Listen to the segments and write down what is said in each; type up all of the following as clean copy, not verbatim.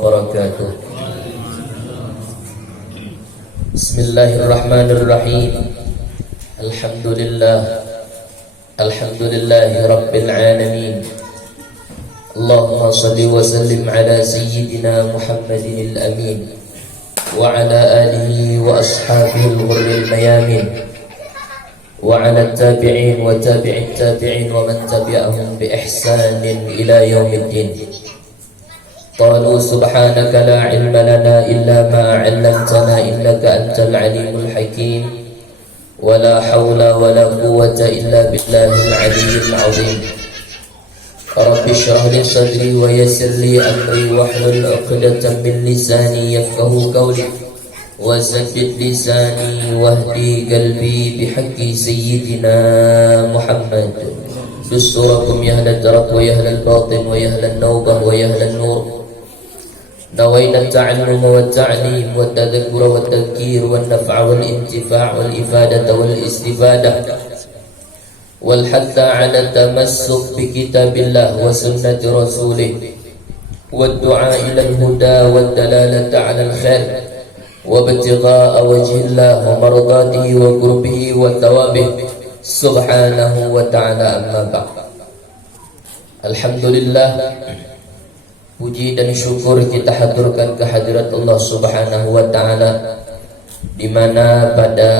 وبركاته. بسم الله الرحمن الرحيم. الحمد لله رب العالمين. اللهم صل وسلم على سيدنا محمد الأمين وعلى آله وأصحابه الغر الميامين وعلى التابعين وتابع التابعين ومن تبعهم بإحسان إلى يوم الدين. قالوا سبحانك لا علم لنا إلا ما علمتنا إنك أنت العليم الحكيم ولا حول ولا قوة إلا بالله العلي العظيم. رب اشرح لي صدري ويسر لي أمري واحلل عقدة من لساني يفقه قولي وثبت لساني واهدي قلبي بحق سيدنا محمد. دستوركم يا أهل الدرك ويا أهل الباطن ويا أهل النوبة ويا أهل النور. نوينا التعلم والتعليم والتذكر والتذكير والنفع والانتفاع والإفادة والاستفادة والحث على التمسك بكتاب الله وسنة رسوله والدعاء إلى الهدى والدلالة على الخير وابتغاء وجه الله ومرضاته وقربه وثوابه سبحانه وتعالى. أما بعد. Alhamdulillah, puji dan syukur kita haturkan kehadirat Allah Subhanahu wa taala, di mana pada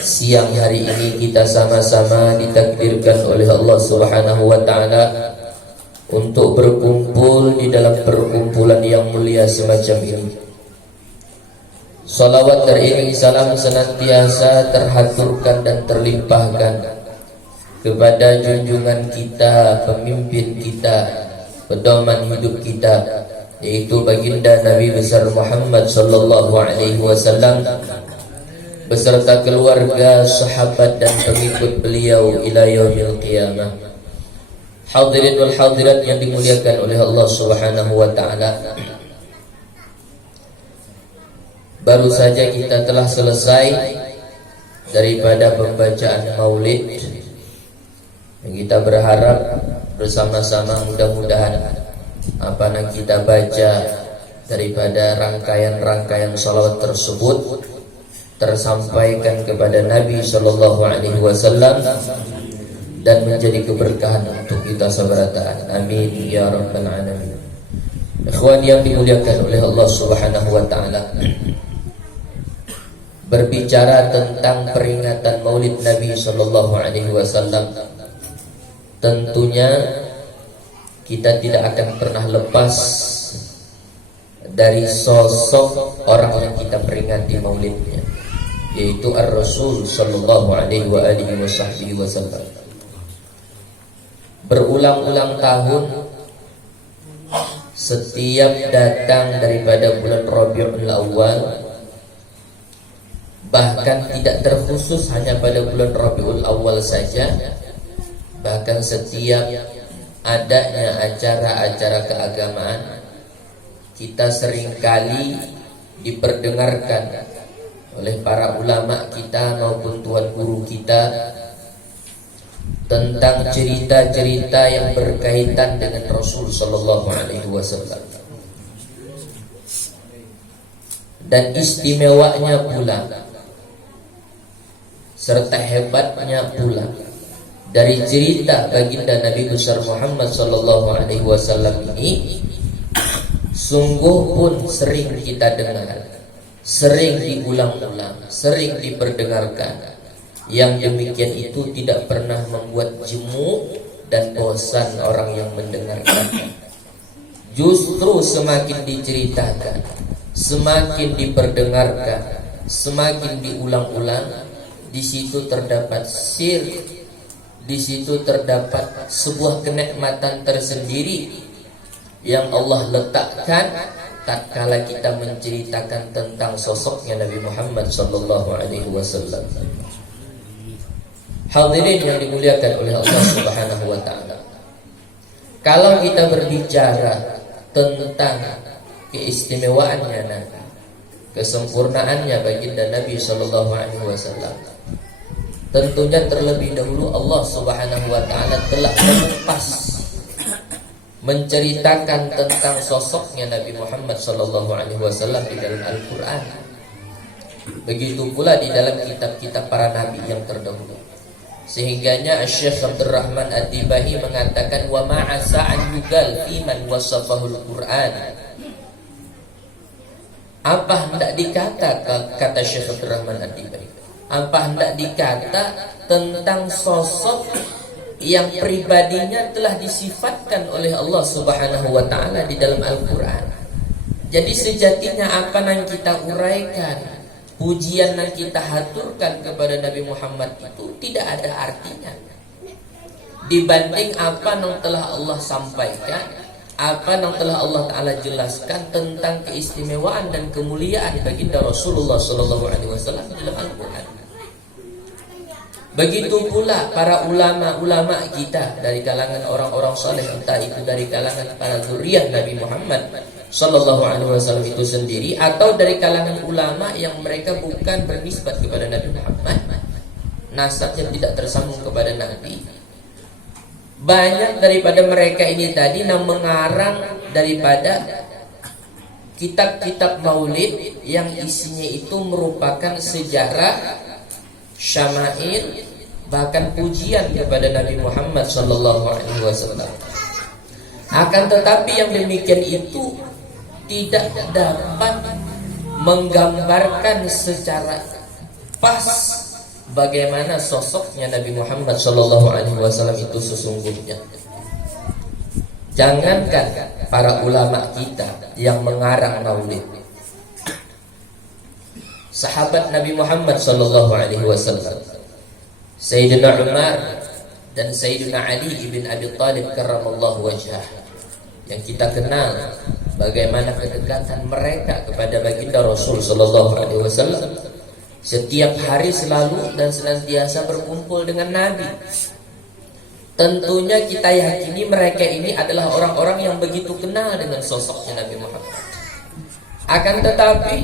siang hari ini kita sama-sama ditakdirkan oleh Allah Subhanahu wa taala untuk berkumpul di dalam perkumpulan yang mulia semacam ini. Salawat teriring salam senantiasa terhaturkan dan terlimpahkan kepada junjungan kita, pemimpin kita, pedoman hidup kita, yaitu baginda Nabi besar Muhammad sallallahu alaihi wasallam beserta keluarga, sahabat dan pengikut beliau ila yaumil qiyamah. Hadirin wal hadirat yang dimuliakan oleh Allah Subhanahu wa taala. Baru saja kita telah selesai daripada pembacaan Maulid. Kita berharap bersama-sama mudah-mudahan apa yang kita baca daripada rangkaian-rangkaian salawat tersebut tersampaikan kepada Nabi sallallahu alaihi wasallam dan menjadi keberkahan untuk kita seberataan. Amin ya rabbal alamin. Ikhwan yang dimuliakan oleh Allah Subhanahu wa taala, berbicara tentang peringatan Maulid Nabi sallallahu alaihi wasallam, tentunya kita tidak akan pernah lepas dari sosok orang yang kita peringati maulidnya, yaitu Ar-Rasul sallallahu alaihi wasallam. Berulang-ulang tahun setiap datang daripada bulan Rabiul Awal, bahkan tidak terkhusus hanya pada bulan Rabiul Awal saja, bahkan setiap adanya acara-acara keagamaan, kita seringkali diperdengarkan oleh para ulama kita maupun tuan guru kita tentang cerita-cerita yang berkaitan dengan Rasul sallallahu alaihi wasallam. Dan istimewanya pula serta hebatnya pula dari cerita baginda Nabi besar Muhammad sallallahu alaihi wasallam ini, sungguh pun sering kita dengar, sering diulang-ulang, sering diperdengarkan. Yang demikian itu tidak pernah membuat jemu dan bosan orang yang mendengarkan. Justru semakin diceritakan, semakin diperdengarkan, semakin diulang-ulang, di situ terdapat sir, di situ terdapat sebuah kenikmatan tersendiri yang Allah letakkan tatkala kita menceritakan tentang sosoknya Nabi Muhammad sallallahu alaihi wasallam. Hadirin yang dimuliakan oleh Allah Subhanahu wa taala, kalau kita berbicara tentang keistimewaannya Nabi, kesempurnaannya baginda Nabi sallallahu alaihi wasallam, tentunya terlebih dahulu Allah Subhanahu wa taala telah menceritakan tentang sosoknya Nabi Muhammad SAW di dalam Al-Quran. Begitu pula di dalam kitab-kitab para nabi yang terdahulu. Sehingganya Syekh Abdurrahman Ad-Dibahi mengatakan wa ma'asa an yugal fiman wasafahul Quran. Apa hendak dikata, kata Syekh Abdurrahman Ad-Dibahi, apa hendak dikata tentang sosok yang pribadinya telah disifatkan oleh Allah Subhanahu wa taala di dalam Al-Quran. Jadi sejatinya apa yang kita uraikan, pujian yang kita haturkan kepada Nabi Muhammad itu tidak ada artinya dibanding apa yang telah Allah sampaikan, apa yang telah Allah Ta'ala jelaskan tentang keistimewaan dan kemuliaan baginda Rasulullah SAW dalam Al-Quran. Begitu pula para ulama-ulama kita dari kalangan orang-orang saleh, entah itu dari kalangan para zuriyah Nabi Muhammad SAW itu sendiri, atau dari kalangan ulama yang mereka bukan bernisbat kepada Nabi Muhammad, nasabnya tidak tersambung kepada Nabi. Banyak daripada mereka ini tadi yang mengarang daripada kitab-kitab maulid yang isinya itu merupakan sejarah, syama'il, bahkan pujian kepada Nabi Muhammad SAW. Akan tetapi yang demikian itu tidak dapat menggambarkan secara pas bagaimana sosoknya Nabi Muhammad SAW itu sesungguhnya. Jangankan para ulama kita yang mengarang maulid, sahabat Nabi Muhammad SAW, Sayyidina Umar dan Sayyidina Ali ibn Abi Thalib karramallahu wajhah, yang kita kenal bagaimana kedekatan mereka kepada baginda Rasul SAW, setiap hari selalu dan senantiasa berkumpul dengan Nabi. Tentunya kita yakini mereka ini adalah orang-orang yang begitu kenal dengan sosoknya Nabi Muhammad. Akan tetapi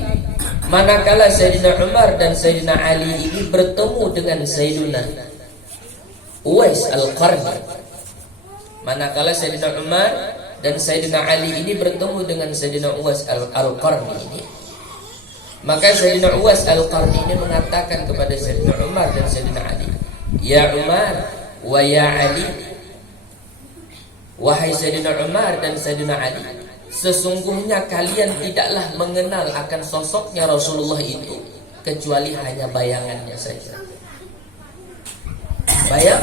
manakala Sayyidina Umar dan Sayyidina Ali ini bertemu dengan Sayyidina Uwais Al-Qarni, manakala Sayyidina Umar dan Sayyidina Ali ini bertemu dengan Sayyidina Uwais Al-Qarni ini, maka Sayyidina Uwais Al-Qarni ini mengatakan kepada Sayyidina Umar dan Sayyidina Ali, ya Umar wa ya Ali, wahai Sayyidina Umar dan Sayyidina Ali, sesungguhnya kalian tidaklah mengenal akan sosoknya Rasulullah itu kecuali hanya bayangannya saja. Bayang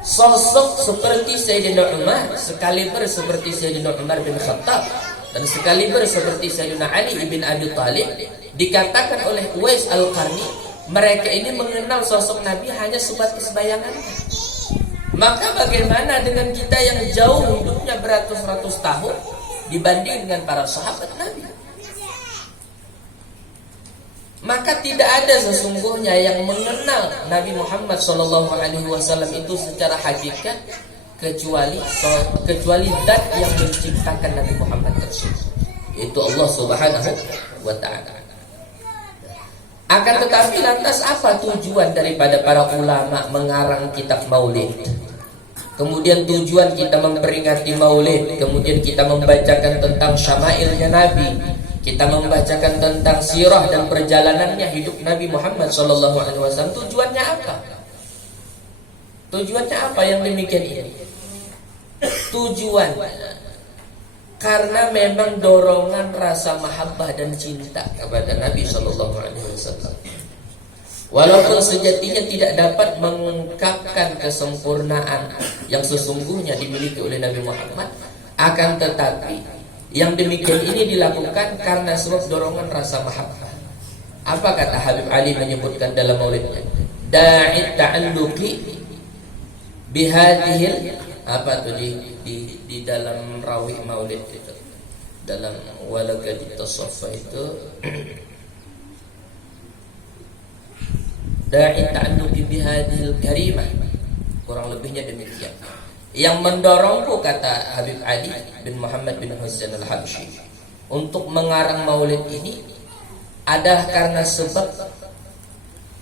sosok seperti Sayyidina Umar, sekaliber seperti Sayyidina Umar bin Khattab, dan sekaliber seperti Sayyidina Ali bin Abi Thalib, dikatakan oleh Uwais Al-Qarni, mereka ini mengenal sosok Nabi hanya sebatas bayangannya. Maka bagaimana dengan kita yang jauh hidupnya beratus-ratus tahun dibanding dengan para sahabat Nabi? Maka tidak ada sesungguhnya yang mengenal Nabi Muhammad SAW itu secara hakikat kecuali zat yang menciptakan Nabi Muhammad tersebut, yaitu Allah Subhanahu wa ta'ala. Akan tetapi lantas apa tujuan daripada para ulama mengarang kitab maulid? Kemudian tujuan kita memperingati maulid, kemudian kita membacakan tentang syama'ilnya Nabi, kita membacakan tentang sirah dan perjalanannya hidup Nabi Muhammad SAW. Tujuannya apa? Tujuannya apa yang demikian ini? Tujuannya karena memang dorongan rasa mahabbah dan cinta kepada Nabi SAW. Walaupun sejatinya tidak dapat mengungkapkan kesempurnaan yang sesungguhnya dimiliki oleh Nabi Muhammad, akan tetapi yang demikian ini dilakukan karena sebab dorongan rasa mahabbah. Apa kata Habib Ali menyebutkan dalam maulidnya? Da'it ta'alluqi bihadihil, apa tuh di dalam rawi maulid itu, dalam walaqad tasaffa itu, da'i ta'alluqi bihadihil karimah, kurang lebihnya demikian. Yang mendorongku, kata Habib Ali bin Muhammad bin Husain Al-Habsyi, untuk mengarang maulid ini adalah karena sebab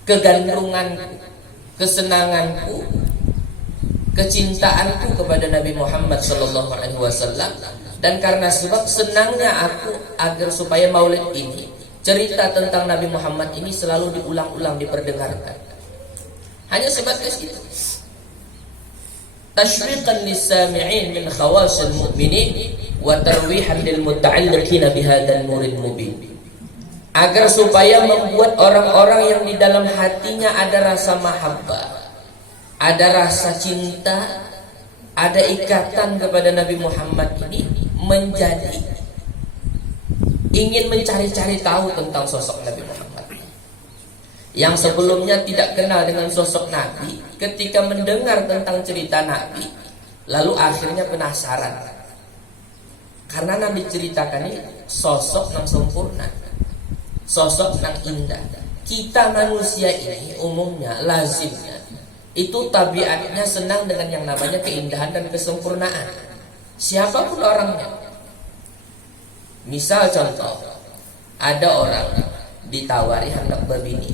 kegandrunganku, kesenanganku kecintaanku kepada Nabi Muhammad sallallahu alaihi wasallam, dan karena sebab senangnya aku agar supaya maulid ini, cerita tentang Nabi Muhammad ini selalu diulang-ulang, diperdengarkan. Hanya sebatas itu. Tashwiqan lis-sami'in min khawasil mu'minin wa tarwihan lil muta'alliqin bihadzal nuril mubin. Agar supaya membuat orang-orang yang di dalam hatinya ada rasa mahabbah, ada rasa cinta, ada ikatan kepada Nabi Muhammad ini, menjadi ingin mencari-cari tahu tentang sosok Nabi Muhammad. Yang sebelumnya tidak kenal dengan sosok Nabi, ketika mendengar tentang cerita Nabi, lalu akhirnya penasaran. Karena Nabi ceritakan ini sosok yang sempurna, sosok yang indah. Kita manusia ini umumnya, lazimnya, itu tabiatnya senang dengan yang namanya keindahan dan kesempurnaan, siapapun orangnya. Misal contoh, ada orang ditawari hendak babini,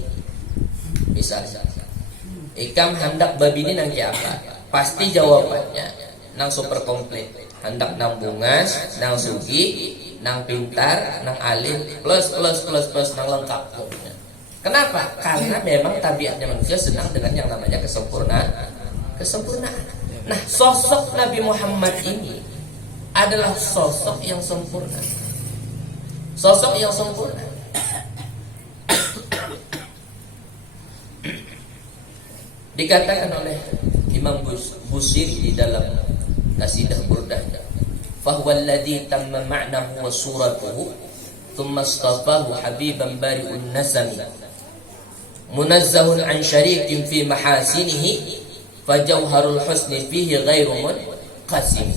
misalnya, ikam hendak babini nang apa? Pasti jawabannya nang super komplit, hendak nang bungas, nang sugi, nang pintar, nang alim, plus nang lengkap. Kenapa? Karena memang tabiatnya manusia senang dengan yang namanya kesempurnaan. Nah, sosok Nabi Muhammad ini adalah sosok yang sempurna. Sosok yang sempurna. Dikatakan oleh Imam Busiri di dalam Nasidah Burdahnya, "Fahuwa alladhi tamma ma'nahu wa suratuhu, thumma istafahu habiban bari'un nasami, munazzahun an syarikin fi mahasinihi, fajawharul husni fihi ghairu munqasim."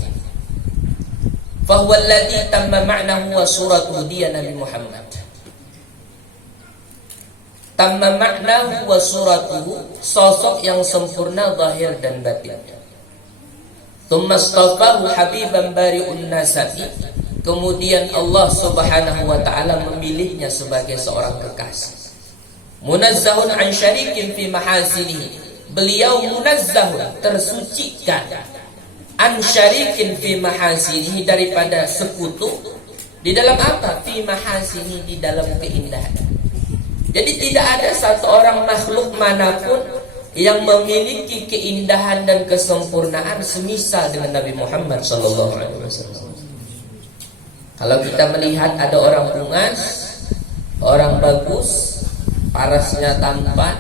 Fahuwa alladhi tamma ma'nahu wa suratuhu, dia Nabi Muhammad. Tamma ma'nahu wa suratuhu, sosok yang sempurna zahir dan batinnya. Thumma istafahu habiban bari'un nasabi, kemudian Allah Subhanahu wa taala memilihnya sebagai seorang kekasih. Munazzahun an syarikin fi mahasinihi, beliau munazzahun, tersucikan, an syarikin fi mahasinihi, daripada sekutu. Di dalam apa? Fi mahasinihi, di dalam keindahan. Jadi tidak ada satu orang makhluk manapun yang memiliki keindahan dan kesempurnaan semisal dengan Nabi Muhammad sallallahu alaihi wasallam. Kalau kita melihat ada orang bungas, orang bagus, parasnya tampan,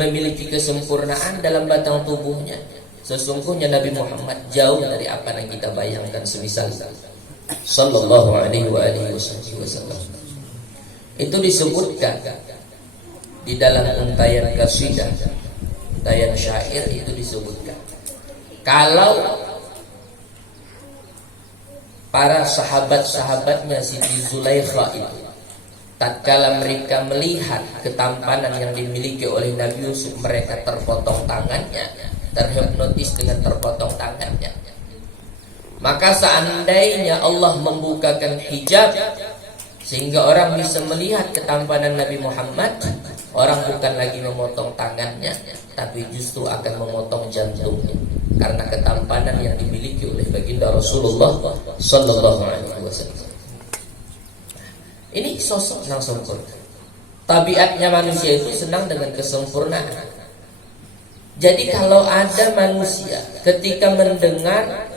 memiliki kesempurnaan dalam batang tubuhnya, sesungguhnya Nabi Muhammad jauh dari apa yang kita bayangkan semisal sallallahu alaihi wasallam. Itu disebutkan di dalam untayan qasidah, untayan syair, itu disebutkan kalau para sahabat-sahabatnya Siti Zulaikha itu, tatkala mereka melihat ketampanan yang dimiliki oleh Nabi Yusuf, mereka terpotong tangannya, terhipnotis dengan terpotong tangannya. Maka seandainya Allah membukakan hijab sehingga orang bisa melihat ketampanan Nabi Muhammad, orang bukan lagi memotong tangannya, tapi justru akan memotong jantungnya, karena ketampanan yang dimiliki oleh baginda Rasulullah sallallahu alaihi wasallam. Ini sosok yang sempurna. Tabiatnya manusia itu senang dengan kesempurnaan. Jadi kalau ada manusia ketika mendengar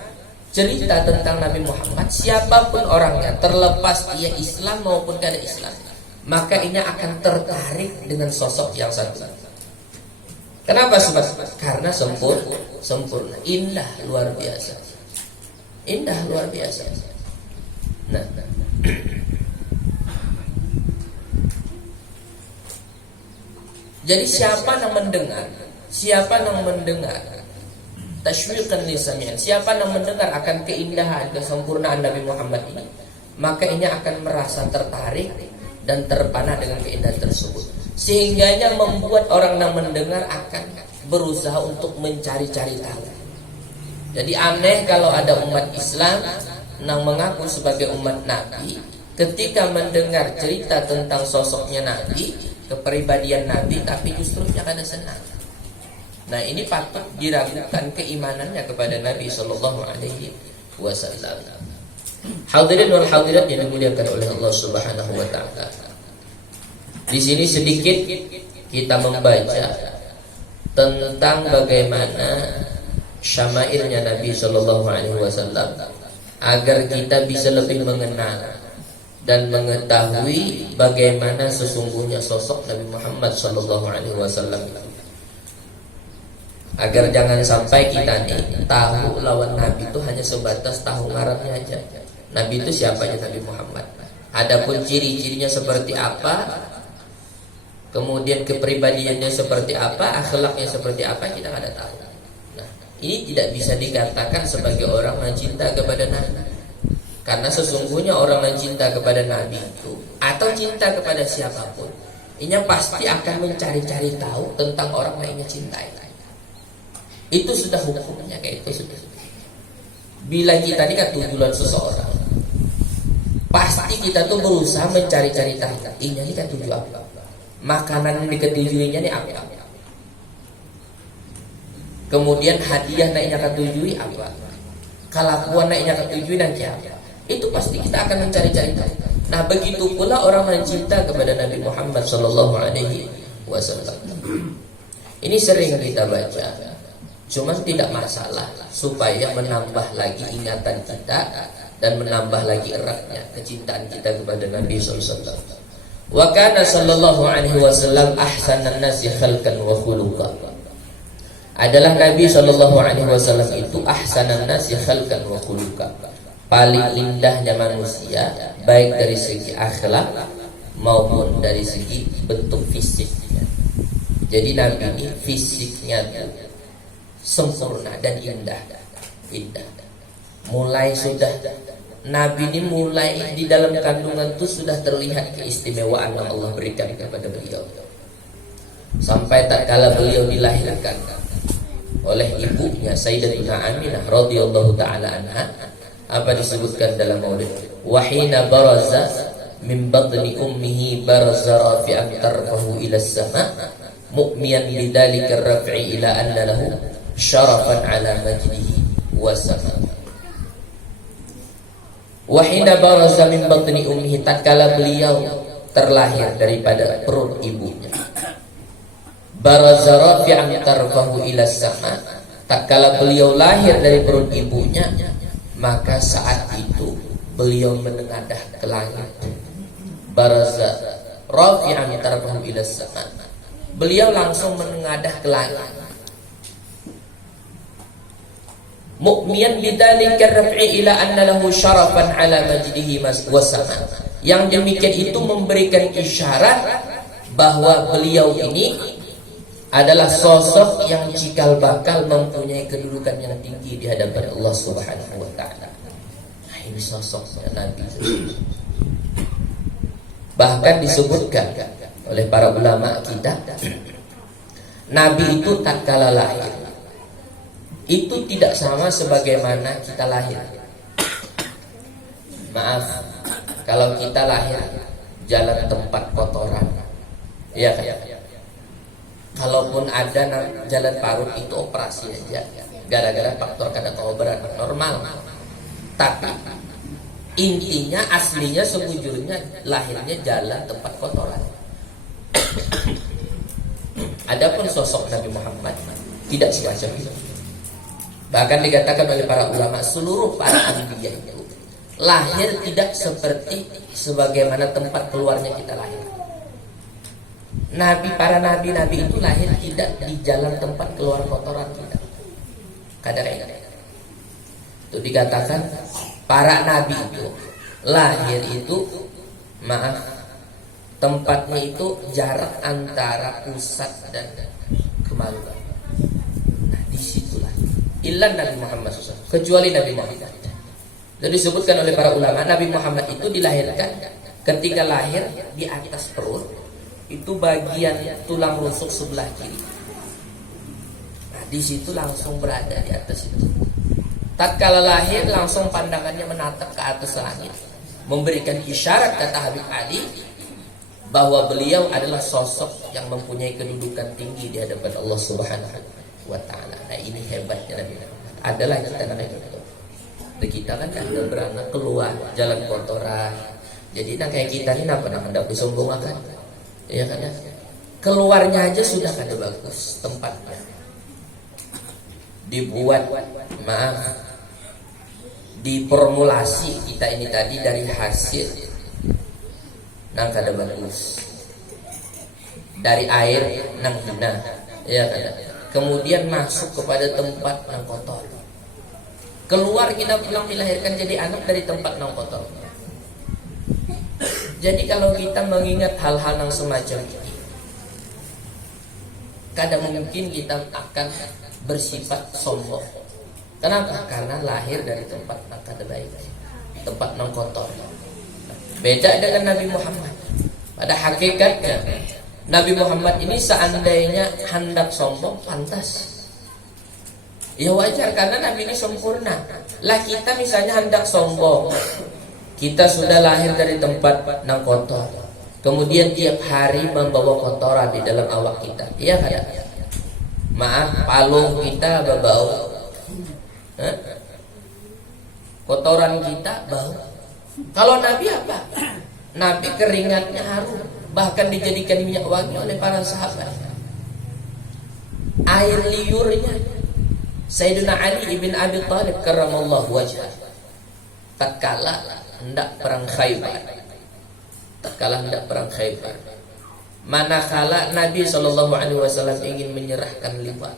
cerita tentang Nabi Muhammad, siapapun orangnya, terlepas dia Islam maupun tidak Islam, maka ini akan tertarik dengan sosok yang satu. Kenapa? Sebab karena sempurna, indah luar biasa, indah luar biasa. Nah, jadi siapa yang mendengar tashwiqan lisami'in, siapa yang mendengar akan keindahan, kesempurnaan Nabi Muhammad ini, maka ini akan merasa tertarik dan terpana dengan keindahan tersebut, sehingganya membuat orang yang mendengar akan berusaha untuk mencari-cari tahu. Jadi aneh kalau ada umat Islam yang mengaku sebagai umat Nabi, ketika mendengar cerita tentang sosoknya Nabi, kepribadian Nabi, tapi justru jangan senang. Nah, ini patut diragukan keimanannya kepada Nabi Shallallahu Alaihi Wasallam. Hadirin wal hadirat yang dimuliakan oleh Allah Subhanahu Wa Taala. Di sini sedikit kita membaca tentang bagaimana syama'ilnya Nabi Shallallahu Alaihi Wasallam agar kita bisa lebih mengenal dan mengetahui bagaimana sesungguhnya sosok Nabi Muhammad Shallallahu Alaihi Wasallam itu. Agar jangan sampai kita nih tahu lawan Nabi itu hanya sebatas tahu ngarannya aja. Nabi itu siapanya Nabi Muhammad. Adapun ciri-cirinya seperti apa, kemudian kepribadiannya seperti apa, akhlaknya seperti apa, kita nggak ada tahu. Nah, ini tidak bisa dikatakan sebagai orang yang cinta kepada Nabi. Karena sesungguhnya orang yang cinta kepada Nabi itu atau cinta kepada siapapun, ini pasti akan mencari-cari tahu tentang orang yang ia cintai. Itu sudah hukumnya kayak itu sudah. Bila kita ini kan tujuan seseorang, pasti kita tuh berusaha mencari-cari tahu. Ini kan tujuan apa? Makanan yang diketujuinya ini apa? Kemudian hadiah naiknya ketujui apa? Kelakuan naiknya ketujui nanti apa? Itu pasti kita akan mencari-cari tahu. Nah, begitu pula orang yang cinta kepada Nabi Muhammad Sallallahu Alaihi Wasallam. Ini sering kita baca. Cuma tidak masalah supaya menambah lagi ingatan kita dan menambah lagi eratnya kecintaan kita kepada Nabi SAW. Wa kana sallallahu alaihi wasallam ahsanan nasi khalqan wa khuluqan. Adalah Nabi sallallahu alaihi wasallam itu ahsanan nasi khalqan wa khuluqan. Paling indahnya manusia baik dari segi akhlak maupun dari segi bentuk fisiknya. Jadi Nabi ini fisiknya sempurna dan indah. Mulai sudah Nabi ini mulai di dalam kandungan itu sudah terlihat keistimewaan yang Allah berikan kepada beliau. Sampai tak kala beliau dilahirkan oleh ibunya Sayyidatina Aminah radhiyallahu taala anha, apa disebutkan dalam maulid? Wahina baraza min batni ummihi baraza rafi'an tarfahu ila as-sama' mu'miyan bidzalika ar-raf'i ila anna lahu syarafan ala majdihi wa sama. Wahina baraza min batni ummihi, tatkala beliau terlahir daripada perut ibunya. Baraza rafi'an tarfahu ila sama, tatkala beliau lahir dari perut ibunya, maka saat itu beliau menengadah ke langit. Baraza rafi'an tarfahu ila sama, beliau langsung menengadah ke langit. Mu'miyan bidzalika raf'i ila anna lahu syarafan ala majdihi wa sama. Yang demikian itu memberikan isyarat bahwa beliau ini adalah sosok yang cikal bakal mempunyai kedudukan yang tinggi di hadapan Allah Subhanahu wa taala. Nah, ini sosoknya Nabi. Bahkan disebutkan oleh para ulama kita, Nabi itu tatkala lahir itu tidak sama sebagaimana kita lahir. Maaf, kalau kita lahir jalan tempat kotoran, ya kan? Kalaupun ada jalan parut itu operasi aja, gara-gara faktor kadatoberan normal. Tapi intinya aslinya sebujurnya lahirnya jalan tempat kotoran. Adapun sosok Nabi Muhammad tidak semacam itu. Bahkan dikatakan oleh para ulama, seluruh para anbiya itu lahir tidak seperti sebagaimana tempat keluarnya kita lahir. Para nabi itu lahir tidak di jalan tempat keluar kotoran kita. Kadang-kadang itu dikatakan para nabi itu lahir itu, tempatnya itu jarak antara pusat dan kemaluan. Nah, disitulah illa Nabi Muhammad SAW, kecuali Nabi Muhammad. Jadi disebutkan oleh para ulama, Nabi Muhammad itu dilahirkan ketika lahir di atas perut itu bagian tulang rusuk sebelah kiri. Nah, di situ langsung berada di atas itu. Tatkala lahir langsung pandangannya menatap ke atas langit, memberikan isyarat kata Habib Ali bahwa beliau adalah sosok yang mempunyai kedudukan tinggi di hadapan Allah Subhanahu wa ta'ala. Nah ini hebatnya Nabi Muhammad. Adalah kita namanya gitu. Kita kan ada beranak keluar jalan kotoran. Jadi kayak kita ini apa hendak disombongkan. Ya kan ya. Keluarnya aja sudah kada bagus tempatnya. Dibuat diformulasi kita ini tadi dari hasil nang kada bagus. Dari air nang hina. Ya kan. Kemudian masuk kepada tempat nang kotor. Keluar kita pulang dilahirkan jadi anak dari tempat nang kotor. Jadi kalau kita mengingat hal-hal yang semacam ini, kadang mungkin kita akan bersifat sombong. Kenapa? Karena lahir dari tempat yang kada baik, tempat yang kotor. Beda dengan Nabi Muhammad. Pada hakikatnya Nabi Muhammad ini seandainya hendak sombong pantas. Ya wajar karena Nabi ini sempurna. Lah kita misalnya hendak sombong, kita sudah lahir dari tempat yang kotor. Kemudian tiap hari membawa kotoran di dalam awak kita. Iya kan? Maaf, palung kita berbau. Kotoran kita bau. Kalau Nabi apa? Nabi keringatnya harum, bahkan dijadikan minyak wangi oleh para sahabat. Air liurnya Sayyidina Ali ibn Abi Thalib karramallahu wajhah tatkala hendak perang Khaybar. Manakala Nabi SAW ingin menyerahkan liwat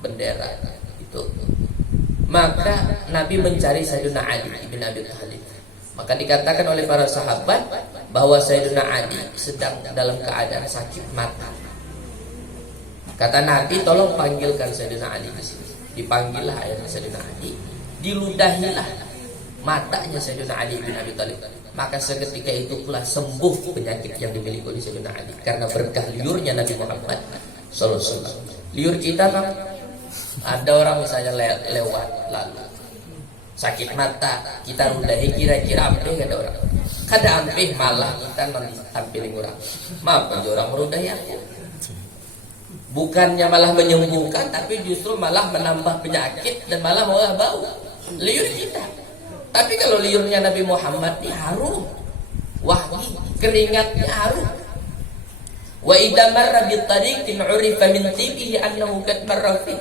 bendera itu, maka Nabi mencari Sayyidina Ali ibn Abi Thalib. Maka dikatakan oleh para sahabat bahwa Sayyidina Ali sedang dalam keadaan sakit mata. Kata Nabi, tolong panggilkan Sayyidina Ali di sini. Dipanggillah ayahnya Sayyidina Ali, diludahilah matanya Sayyidina Ali bin Abi Thalib. Maka seketika itu pula sembuh penyakit yang dimiliki oleh Sayyidina Ali karena berkah liurnya Nabi Muhammad sallallahu alaihi wasallam. Liur kita kan ada orang misalnya lewat lalu sakit mata, kita ludahi kira-kira ampih ada orang. Kada ampih malah kita tampilin orang. Maaf aja orang meludahi aku. Bukannya malah menyembuhkan, tapi justru malah menambah penyakit dan malah malah bau liur kita. Tapi kalau liurnya Nabi Muhammad ini harum, wangi, keringatnya harum. Wa idza marra bi tariqin 'urifa min tibihi annahu qad marra fi.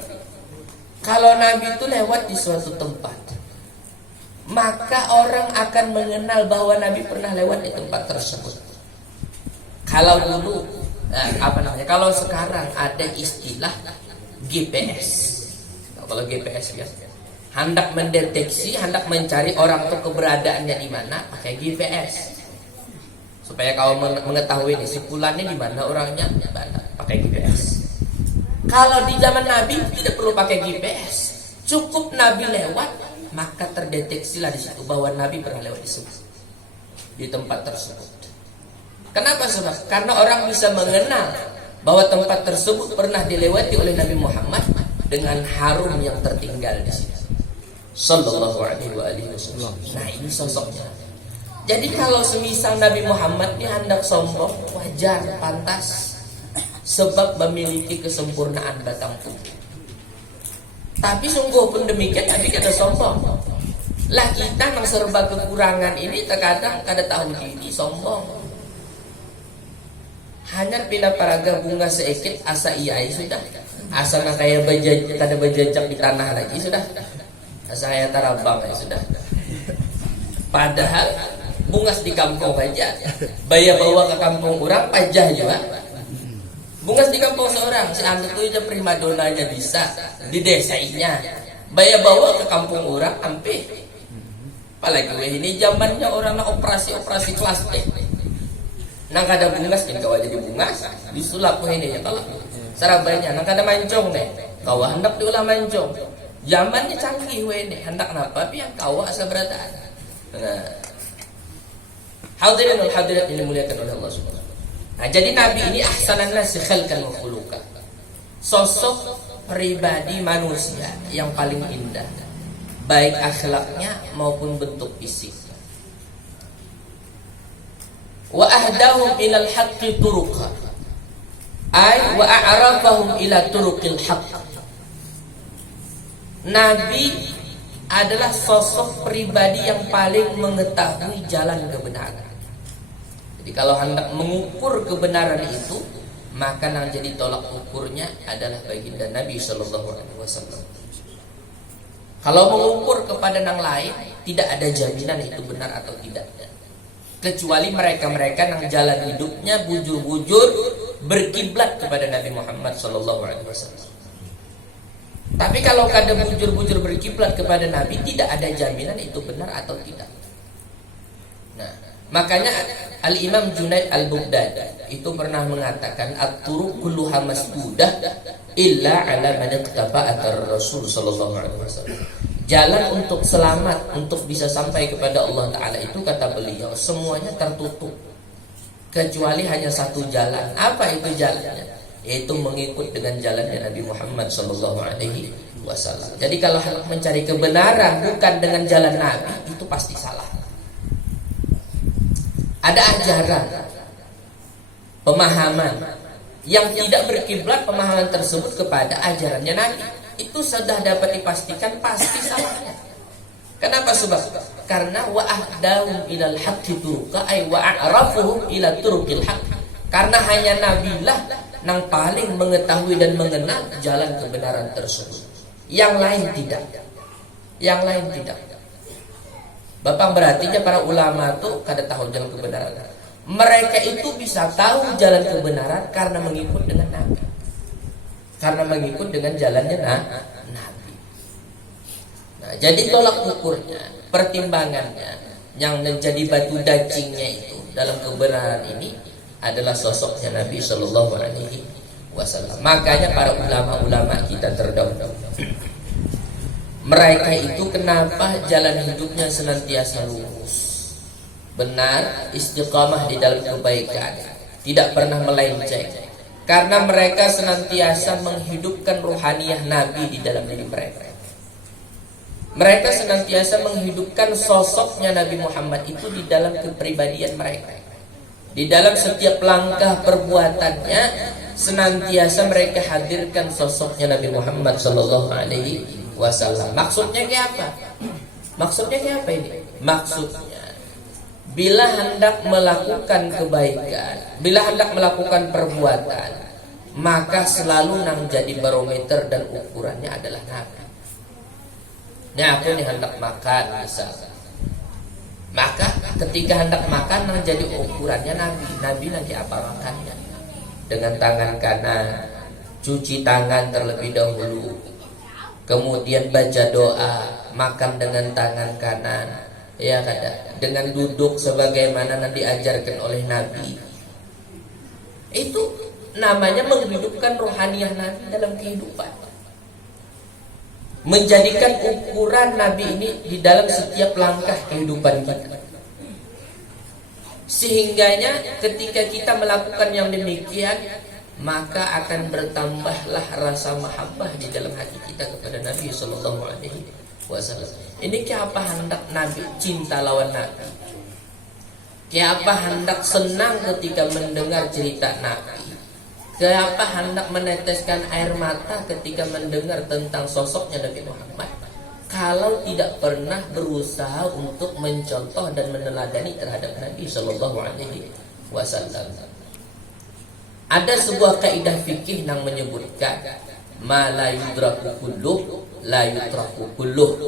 Kalau Nabi itu lewat di suatu tempat, maka orang akan mengenal bahwa Nabi pernah lewat di tempat tersebut. Kalau dulu kalau sekarang ada istilah GPS. Kalau GPS ya, hendak mendeteksi, hendak mencari orang itu keberadaannya di mana, pakai GPS. Supaya kau mengetahui nih sipulannya di mana, orangnya di mana, pakai GPS. Kalau di zaman Nabi tidak perlu pakai GPS, cukup Nabi lewat, maka terdeteksilah di situ bahwa Nabi pernah lewat di tempat tersebut. Kenapa sebab? Karena orang bisa mengenal bahwa tempat tersebut pernah dilewati oleh Nabi Muhammad dengan harum yang tertinggal di situ. Sallallahu alaihi wasallam. Nah ini sosoknya. Jadi kalau semisal Nabi Muhammad ini hendak sombong, wajar, pantas, sebab memiliki kesempurnaan batang tubuh. Tapi sungguh pun demikian, Nabi kada sombong. Lah kita yang serba kekurangan ini terkadang kada tahu diri sombong. Hanya pina paraga bunga seekit asa iai sudah. Asa na kaya kada bajajak di tanah lagi sudah. Asa kaya tarabang sudah. Padahal bungas di kampung aja. Baya bawa ke kampung orang pajah juga. Bungas di kampung seorang, si anak itu aja primadonanya bisa di desanya. Baya bawa ke kampung orang ampe. Apalagi ini zamannya orang operasi kelas T. Nang kada bungas kan kau jadi bungas disulap ini ya kalau sarabanya nang kada mancong nih kau hendak diulah mancong zamannya canggih ini hendak napa pian kau asa berataan. Nah hadirin wal hadirat ini dimuliakan oleh Allah Subhanahu. Nah jadi Nabi ini ahsanan nasi khalqan wa khuluqan, sosok pribadi manusia yang paling indah baik akhlaknya maupun bentuk fisik. Wa ahdahum ilal haqqi turuqa ay wa a'rafahum ila turuqil haqq. Nabi adalah sosok pribadi yang paling mengetahui jalan kebenaran. Jadi kalau hendak mengukur kebenaran itu, maka yang jadi tolak ukurnya adalah baginda Nabi Shallallahu Alaihi Wasallam. Kalau mengukur kepada yang lain, tidak ada jaminan itu benar atau tidak. Kecuali mereka-mereka yang jalan hidupnya bujur-bujur berkiblat kepada Nabi Muhammad Shallallahu Alaihi Wasallam. Tapi kalau kada bujur-bujur berkiblat kepada Nabi, tidak ada jaminan itu benar atau tidak. Nah, makanya Al-Imam Junaid Al-Baghdadi itu pernah mengatakan at-turuq kulluha masdudah illa ala man iqtafa athar Rasul sallallahu alaihi wasallam. Jalan untuk selamat, untuk bisa sampai kepada Allah Ta'ala itu, kata beliau, semuanya tertutup kecuali hanya satu jalan. Apa itu jalannya? Yaitu mengikut dengan jalannya Nabi Muhammad sallallahu alaihi wasallam. Jadi kalau hendak mencari kebenaran bukan dengan jalan Nabi, itu pasti salah. Ada ajaran, pemahaman yang tidak berkiblat pemahaman tersebut kepada ajarannya Nabi, itu sudah dapat dipastikan pasti salahnya. Kenapa? Sebab karena wa ahdahum ilal haqqi turuqa ay wa a'rafuhum ila turuqil haqq. Karena hanya Nabilah yang paling mengetahui dan mengenal jalan kebenaran tersebut. Yang lain tidak. Yang lain tidak. Bapak berartinya para ulama itu kada tahu jalan kebenaran. Mereka itu bisa tahu jalan kebenaran karena mengikut dengan Nabi. Karena mengikut dengan jalannya Nabi. Nah, jadi tolak ukurnya, pertimbangannya, yang menjadi batu dacingnya itu dalam kebenaran ini adalah sosoknya Nabi Shallallahu Alaihi Wasallam. Makanya para ulama-ulama kita terdahulu, mereka itu kenapa jalan hidupnya senantiasa lurus, benar, istiqamah di dalam kebaikan, tidak pernah melenceng. Karena mereka senantiasa menghidupkan ruhaniyah Nabi di dalam diri mereka. Mereka senantiasa menghidupkan sosoknya Nabi Muhammad itu di dalam kepribadian mereka. Di dalam setiap langkah perbuatannya senantiasa mereka hadirkan sosoknya Nabi Muhammad Sallallahu Alaihi Wasallam. Maksudnya kayak apa? Maksudnya kayak apa ini? Maksudnya, bila hendak melakukan kebaikan, bila hendak melakukan perbuatan, maka selalu yang jadi barometer dan ukurannya adalah Nabi. Ini aku nih hendak makan misalnya, maka ketika hendak makan yang jadi ukurannya Nabi. Nabi nanti apa makannya? Dengan tangan kanan, cuci tangan terlebih dahulu, kemudian baca doa, makan dengan tangan kanan, ya kada, dengan duduk sebagaimana yang diajarkan oleh Nabi. Itu namanya menghidupkan rohaniyah Nabi dalam kehidupan, menjadikan ukuran Nabi ini di dalam setiap langkah kehidupan kita. Sehingganya ketika kita melakukan yang demikian, maka akan bertambahlah rasa mahabbah di dalam hati kita kepada Nabi Sallallahu Alaihi Wasallam. Ini kayak apa hendak Nabi cinta lawan Nabi, kayak apa hendak senang ketika mendengar cerita Nabi, kayak apa hendak meneteskan air mata ketika mendengar tentang sosoknya Nabi Muhammad, kalau tidak pernah berusaha untuk mencontoh dan meneladani terhadap Nabi Sallallahu Alaihi Wasallam. Ada sebuah kaidah fikih yang menyebutkan ma la yudraku kulluh la yutraku kulluh.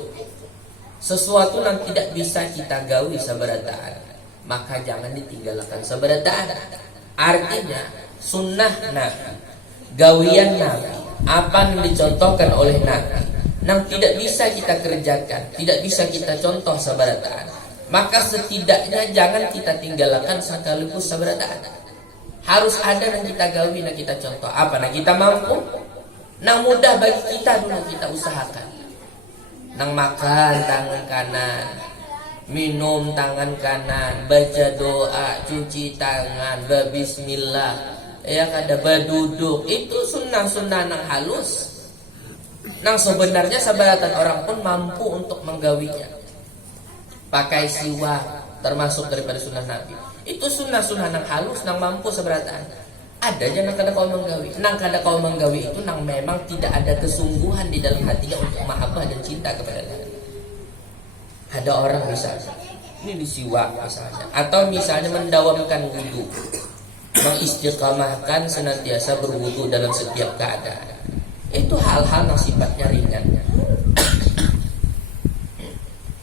Sesuatu yang tidak bisa kita gawi sabarataan, maka jangan ditinggalkan sabarataan. Artinya sunnah Nabi, gawian Nabi, apa yang dicontohkan oleh Nabi, yang tidak bisa kita kerjakan, tidak bisa kita contoh sabarataan, maka setidaknya jangan kita tinggalkan sekaligus sabarataan. Harus ada yang kita gawi, yang kita contoh. Apa yang kita mampu, yang mudah bagi kita dulu kita usahakan. Nang makan tangan kanan, minum tangan kanan, baca doa, cuci tangan, berbismillah, ya kada berduduk. Itu sunnah-sunnah nang halus, nang sebenarnya sebaratan orang pun mampu untuk menggawinya. Pakai siwak termasuk daripada sunnah Nabi. Itu sunnah-sunnah nang halus, nang mampu seberatan. Ada aja nang kada kau menggawi. Nang kada kau menggawi itu nang memang tidak ada kesungguhan di dalam hatinya untuk mahabbah dan cinta kepada Nabi. Ada orang misalnya, ini disiwak misalnya, atau misalnya mendawamkan wudu, mengistiqamahkan senantiasa berwudu dalam setiap keadaan. Itu hal-hal yang sifatnya ringan.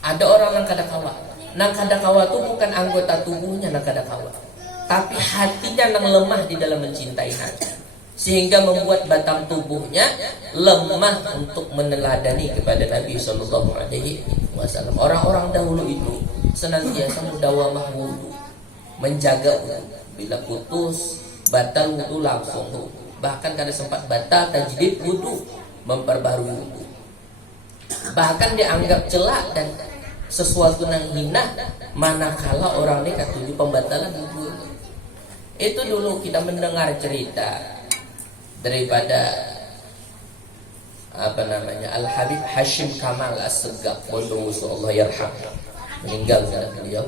Ada orang nang kada kawa. Nang kada kawa itu bukan anggota tubuhnya nang kada kawa, tapi hatinya nang lemah di dalam mencintai Nabi, sehingga membuat batang tubuhnya lemah untuk meneladani kepada Nabi Sallallahu Alaihi Wasallam. Orang-orang dahulu itu senantiasa mendawamah wudu, menjaga wudu. Bila putus batal wudu langsung wudu. Bahkan kada sempat batal tajdid wudu, memperbarui wudu. Bahkan dianggap celak dan sesuatu yang hina manakala orang ini katuju pembatalan wudu. Itu dulu kita mendengar cerita daripada Al-Habib Hashim Kamal As-Segaf, Allah yarham, meninggal beliau.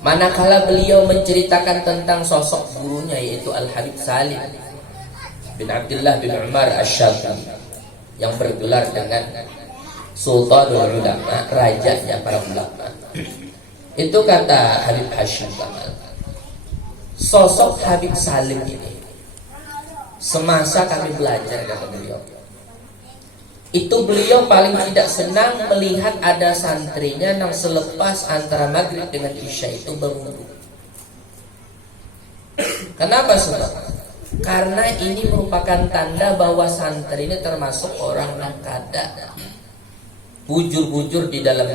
Manakala beliau menceritakan tentang sosok gurunya, yaitu Al-Habib Salim bin Abdullah bin Umar Asy-Syafi'i, yang bergelar dengan Sultanul Ulama, rajanya para ulama. Itu kata Habib Hashim Kamal, sosok Habib Salim ini, semasa kami belajar, kata beliau, itu beliau paling tidak senang melihat ada santrinya yang selepas antara maghrib dengan isya itu berwudu. Kenapa sebab? Karena ini merupakan tanda bahwa santri ini termasuk orang yang kada bujur-bujur di dalam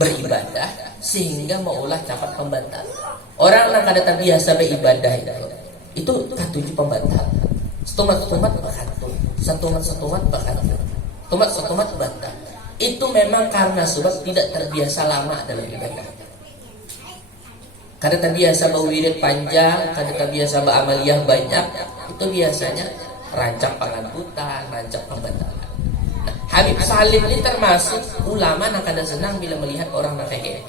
beribadah, sehingga maulah capat pembatal. Orang yang kada terbiasa beribadah itu katuju pembatal. Setumat-setumat bakatun, setumat-setumat bakatun, setumat-setumat batal. Itu memang karena sebab tidak terbiasa lama dalam ibadah. Kada terbiasa berwirid panjang, kada terbiasa beramaliyah banyak, itu biasanya rancak pengantutan, rancak pembatalan. Nah, Habib Salim ini termasuk ulama yang kada senang bila melihat orang nakeke.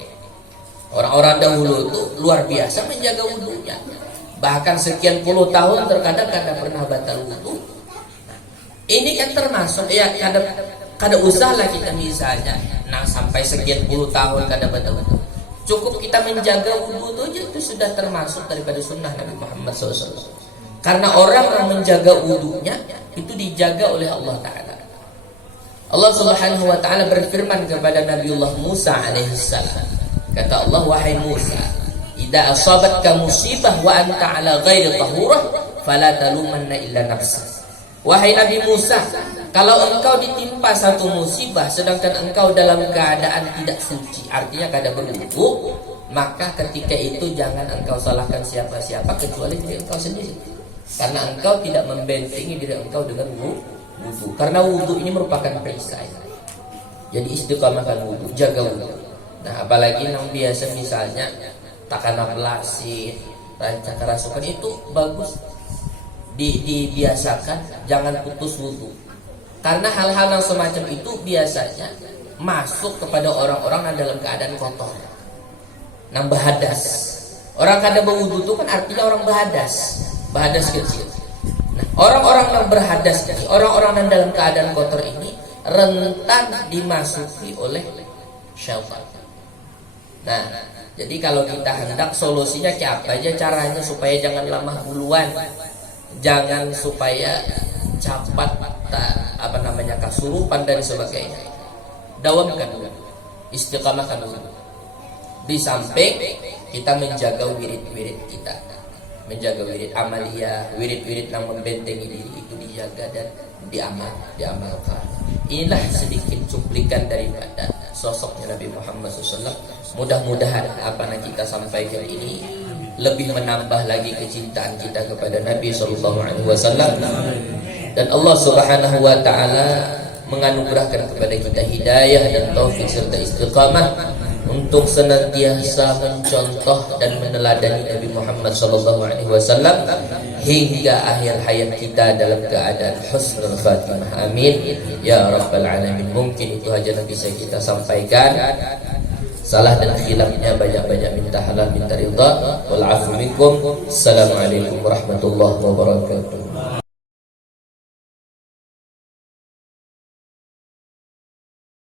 Orang-orang dahulu itu luar biasa menjaga wudunya. Bahkan sekian puluh tahun terkadang kada pernah batal wudu. Ini kan termasuk ya kada usahlah kita misalnya sampai sekian puluh tahun kada batal wudu. Cukup kita menjaga wudu itu sudah termasuk daripada sunnah Nabi Muhammad SAW. Karena orang yang menjaga wudunya itu dijaga oleh Allah Ta'ala. Allah Subhanahu Wa Ta'ala berfirman kepada Nabiullah Musa alaihissalam. Kata Allah, wahai Musa, idza asabatka musibah wa anta ala ghairi tahurah fala talumanna illa nafsak. Wahai Nabi Musa, kalau engkau ditimpa satu musibah sedangkan engkau dalam keadaan tidak suci, artinya kada berwudu, maka ketika itu jangan engkau salahkan siapa-siapa kecuali diri engkau sendiri. Karena engkau tidak membentengi diri engkau dengan wudu. Karena wudu ini merupakan perisai. Jadi istiqamahkan wudu, jaga wudu. Nah, apalagi yang biasa misalnya takana belasi, rancak kerasukan, itu bagus dibiasakan jangan putus wudu. Karena hal-hal yang semacam itu biasanya masuk kepada orang-orang yang dalam keadaan kotor, yang berhadas. Orang kada berwudu itu kan artinya orang berhadas kecil. Nah, orang-orang yang berhadas ini, orang-orang yang dalam keadaan kotor ini rentan dimasuki oleh syaitan. Nah, jadi kalau kita hendak solusinya apa aja caranya supaya jangan lemah duluan, jangan supaya cepat kasurupan dan sebagainya. Dawamkan dulu, istiqamahkan dulu. Di samping kita menjaga wirid-wirid kita, menjaga wirid amalia, wirid-wirid yang membentengi diri itu dijaga dan diamalkan. Inilah sedikit cuplikan daripada sosoknya Nabi Muhammad SAW. Mudah-mudahan apa yang kita sampaikan ini lebih menambah lagi kecintaan kita kepada Nabi SAW, dan Allah Subhanahu Wa Taala menganugerahkan kepada kita hidayah dan taufik serta istiqamah untuk senantiasa mencontoh dan meneladani Nabi Muhammad SAW hingga akhir hayat kita dalam keadaan husnul khatimah. Amin ya rabbal alamin. Mungkin itu saja yang bisa kita sampaikan. Salah dan khilafnya banyak-banyak minta halal, minta ridha. Wal afu minkum. Assalamualaikum warahmatullahi wabarakatuh.